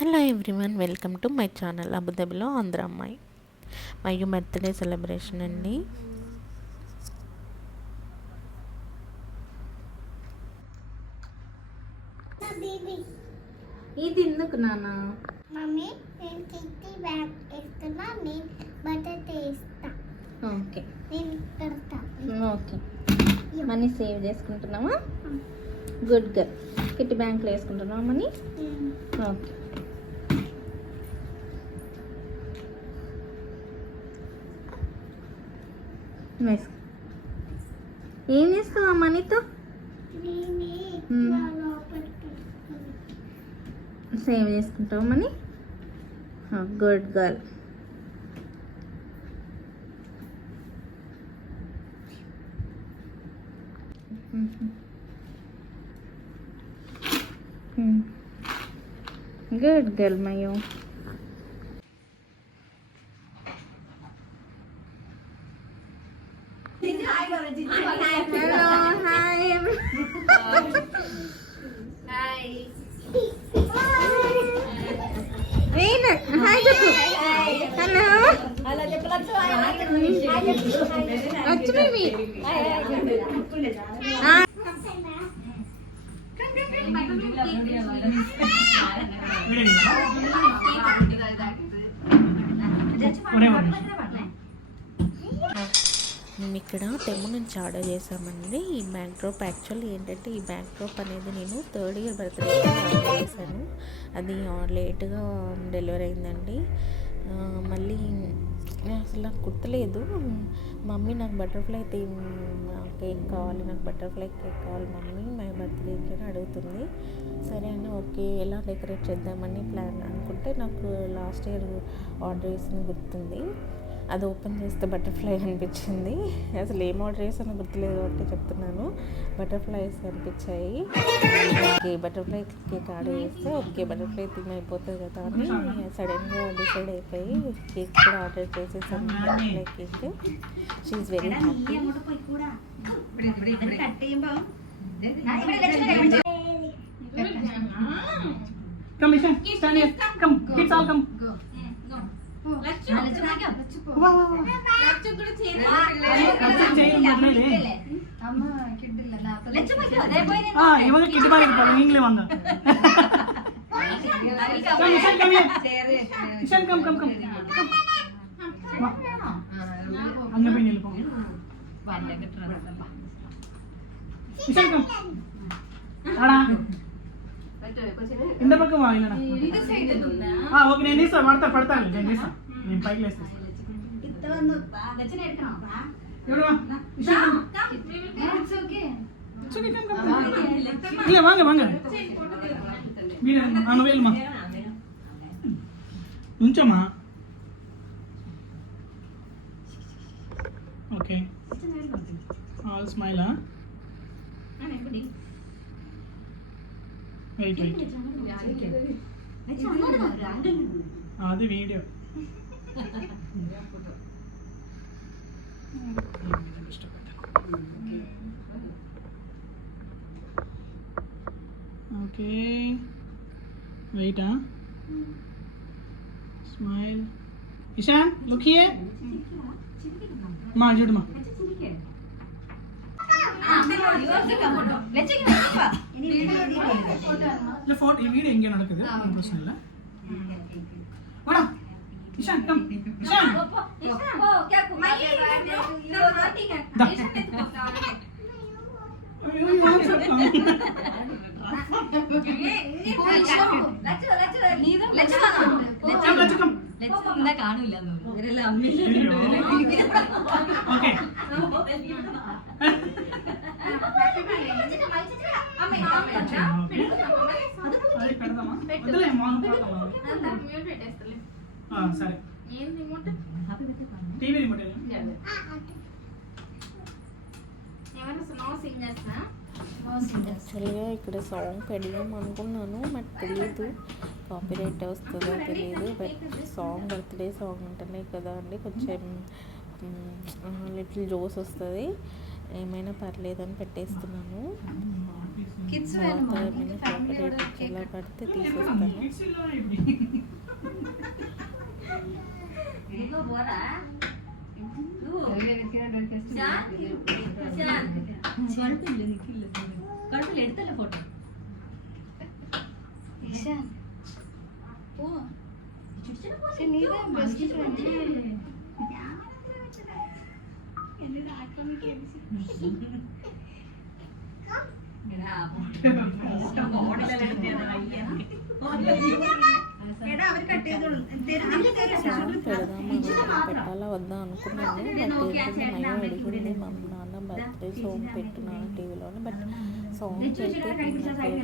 Hello everyone, welcome to my channel అబుదాబిలో ఆంధ్ర అమ్మాయి. మయ్యూ బర్త్డే సెలబ్రేషన్ అండి. ఇది ఎందుకు నాన్న? మమ్మీ నేను కిట్టి బ్యాగ్ వేస్తున్నా, నేను బటర్ వేస్తా. ఓకే నేను పెడతా. ఓకే, మనీ సేవ్ చేసుకుంటున్నావా? Good girl. కిట్టి బ్యాంక్లో వేసుకుంటున్నావా మనీ? ఓకే. వేసుకో. ఏం చేస్తావా మనీతో? సేవ్ చేసుకుంటావా money? Good girl. Good girl Mayu. Hello, hi. Hi. Veena, hi చెప్పు. Hello. Hello చెప్పు లచ్చు. లచ్చు బేబీ. మేము ఇక్కడ టెమ్ము నుంచి ఆర్డర్ చేసామండి. ఈ బ్యాక్ డ్రాప్ యాక్చువల్లీ ఏంటంటే, ఈ బ్యాక్ డ్రాప్ అనేది నేను 3rd ఇయర్ బర్త్డే ఆర్డర్ చేశాను. అది లేట్గా డెలివరీ అయిందండి. మళ్ళీ అసలు నాకు గుర్తులేదు. మమ్మీ నాకు బటర్ఫ్లై థీమ్ కేక్ కావాలి, నాకు బటర్ఫ్లై కేక్ కావాలి మమ్మీ మై బర్త్డేకి అని అడుగుతుంది. సరే అని ఓకే, ఎలా డెకరేట్ చేద్దామని ప్లాన్ అనుకుంటే, నాకు లాస్ట్ ఇయర్ ఆర్డర్ చేసిన గుర్తుంది. అది ఓపెన్ చేస్తే బటర్ఫ్లై అనిపించింది. అసలు ఏం ఆర్డర్ చేసానో గుర్తులేదు కాబట్టి చెప్తున్నాను. బటర్ఫ్లైస్ అనిపించాయి. ఓకే, బటర్ఫ్లై కేక్ ఆర్డర్ చేస్తే ఓకే బటర్ఫ్లై థీమ్ అయిపోతుంది కదా అని సడన్గా డిసైడ్ అయిపోయి కేక్ కూడా ఆర్డర్ చేసేసాను. Butterfly cake. She is very happy. Come, Ishan. Stand here. Come. Kids all come. இவங்க கிட்ட பாரு பாரு நீங்களே வாங்க. Come Ishan, come here. Ishan, come. அங்க போய் நில்லுங்க. Ishan, come. ஆடா இந்த பக்கம் வா. இல்லனா இந்த సైడ్ ఉందా? ఓకే, నేను తీస్తా. పడతాను నేను పైకి లేస్తాను. లచ్చన ఎక్కడమ్మా? ఎవరు? ఇషాన్. It's okay. இல்ல வாங்க வீடு நான் வேலுமா ఉంచమ్మా. Okay, all smile. వెయిట్ అది video. Okay, wait. Smile. Ishan look here. మా చూడమా. ஃபோட்டோ வீடியோ எங்க நடக்குது பிரச்சனை இல்ல. வாடா இஷான், கம் இஷான். ஓ क्या மை नो नॉटिंग है इशा ने तो సరే. టీవీ రిమోట్ యాక్చువల్గా ఇక్కడ సాంగ్ పెడదాం అనుకున్నాను, బట్ తెలియదు కాపీరైట్ వస్తుందో తెలియదు. బట్ సాంగ్ బర్త్డే సాంగ్ ఉంటున్నాయి కదా అండి, కొంచెం లిటిల్ జోస్ వస్తుంది. ఏమైనా పర్లేదని పెట్టేస్తున్నాను. తర్వాత ఏమైనా చాక్లెట్ అలా పడితే తీసేస్తాను. కడుపులు ఎడతలే ఫోటో పెట్టాలా వద్దా అనుకున్నాను. బట్ ఏంటంటే మయ్య అడిగింది మా నాన్న బర్త్డే సాంగ్ పెట్టున్నాను టీవీలోనే. బట్ సాంగ్ పెడితే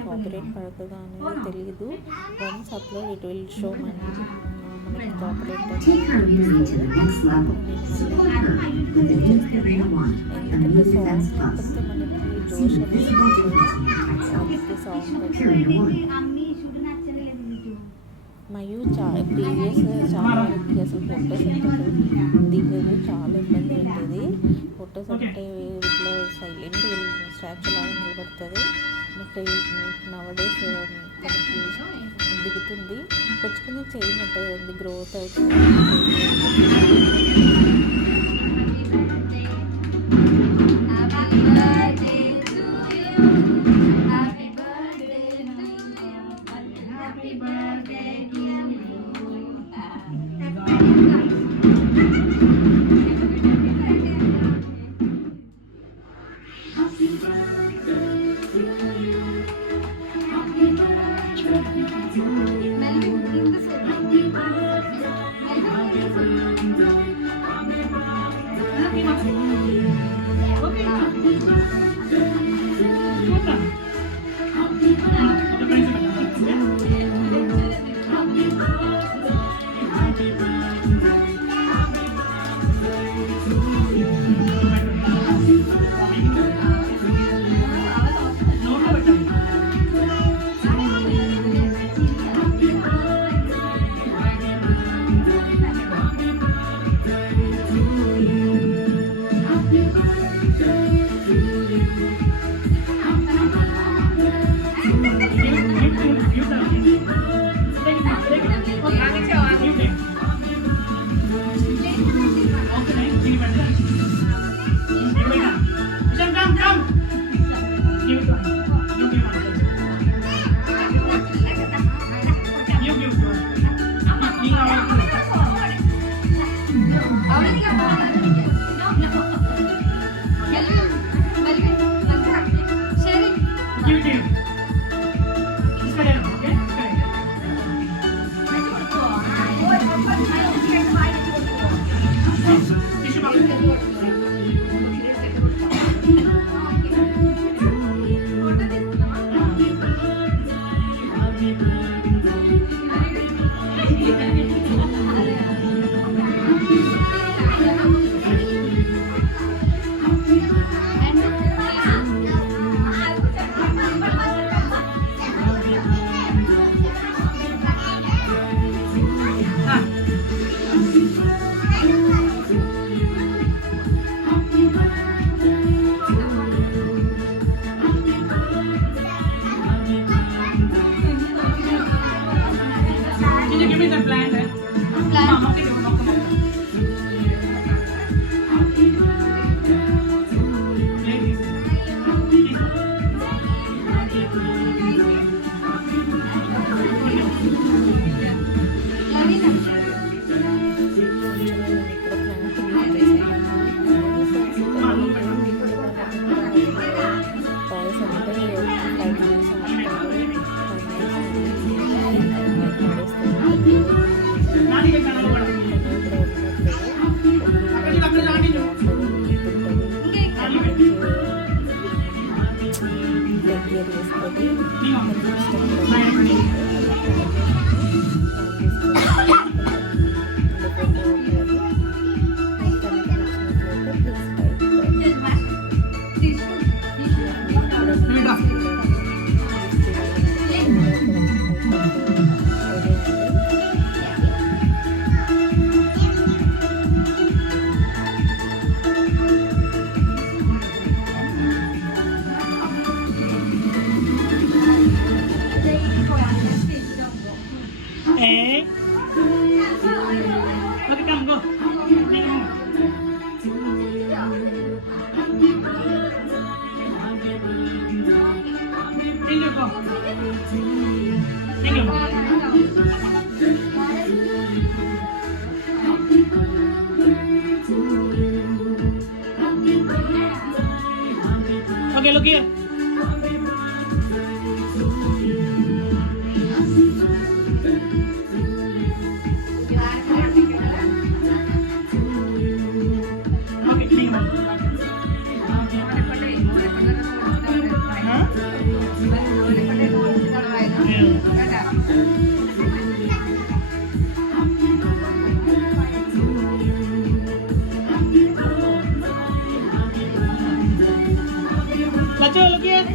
కాపీరైట్ పడుతుందా అనేది తెలియదు. Once upload it will show మనకి కాపీరైట్ ఎందుకంటే సాంగ్ లేకపోతే మనకి జోష్ అనేది సాంగ్ పెట్టి మరియు ప్రీవియస్ చాలా వరకు అసలు ఫొటోస్ అంటే దిగదు, చాలా ఇబ్బంది ఉంటుంది. ఫొటోస్ అంటే ఇట్లా సైలెంట్ స్టాచ్యూ లాగా నిలబడుతుంది. బట్ నవడేస్ మనకి దిగుతుంది, కొంచెం చేంజ్ ఉంటుంది, గ్రోత్ అవుతుంది. Give me the plant. వేసుకొని Eh? Okay, come, go. Take home. Thank you, go. Thank you. Okay, look here. Okay, thank you. Huh? Yeah. Lacho, look here.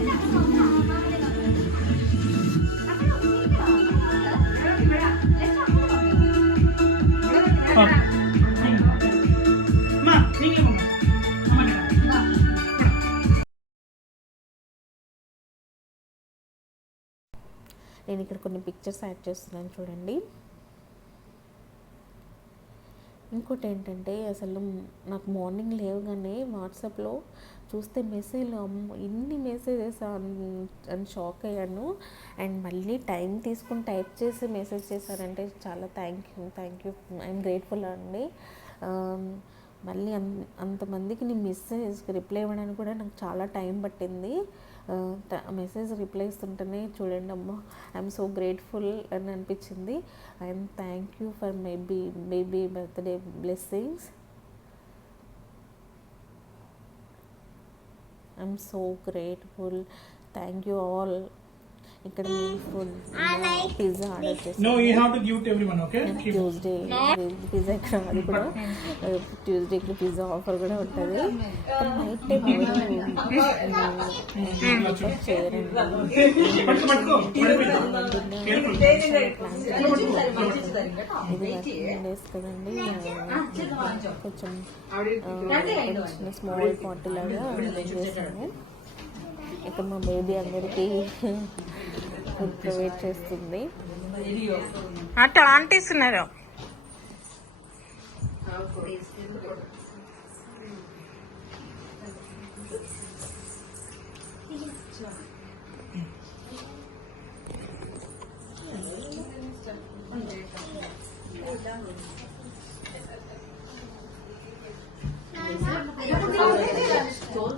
Oh. Ma, tingin mo. Mama kita. నేను ఇక్కడ కొన్ని pictures add చేస్తున్నాను చూడండి. ఇంకోటి ఏంటంటే అసలు నాకు మార్నింగ్ లేవగానే వాట్సాప్లో చూస్తే మెసేజ్లు ఇన్ని మెసేజెస్ అని షాక్ అయ్యాను. అండ్ మళ్ళీ టైం తీసుకుని టైప్ చేసి మెసేజ్ చేశారంటే చాలా థ్యాంక్ యూ ఐఎమ్ గ్రేట్ఫుల్ అండి. మళ్ళీ అంతమందికి నేను మెసేజ్కి రిప్లై ఇవ్వడానికి కూడా నాకు చాలా టైం పట్టింది. మెసేజ్ రిప్లై ఇస్తుంటేనే చూడండి అమ్మ ఐఎమ్ సో గ్రేట్ఫుల్ అని అనిపించింది. I'm thank you for my baby birthday blessings. I'm so grateful. Thank you all. ఇక్కడ ఫుడ్ పిజ్జా ఆర్డర్ చేస్తాను. No, you have to give to everyone, okay? Tuesday pizza ఇక్కడ అది కూడా ట్యూస్డేకి పిజ్జా ఆఫర్ కూడా ఉంటుంది. నైట్ టైం చేయరండి. పట్టుకో. ఇది డేస్ కదండి కొంచెం చిన్న స్మాల్ పార్టీ లాగా చేస్తాము. ఇక్కడ మా బేబీ అందరికీ ఫుడ్ ప్రొవైడ్ చేస్తుంది. అట్లా ఆంటీస్తున్నారు. चोर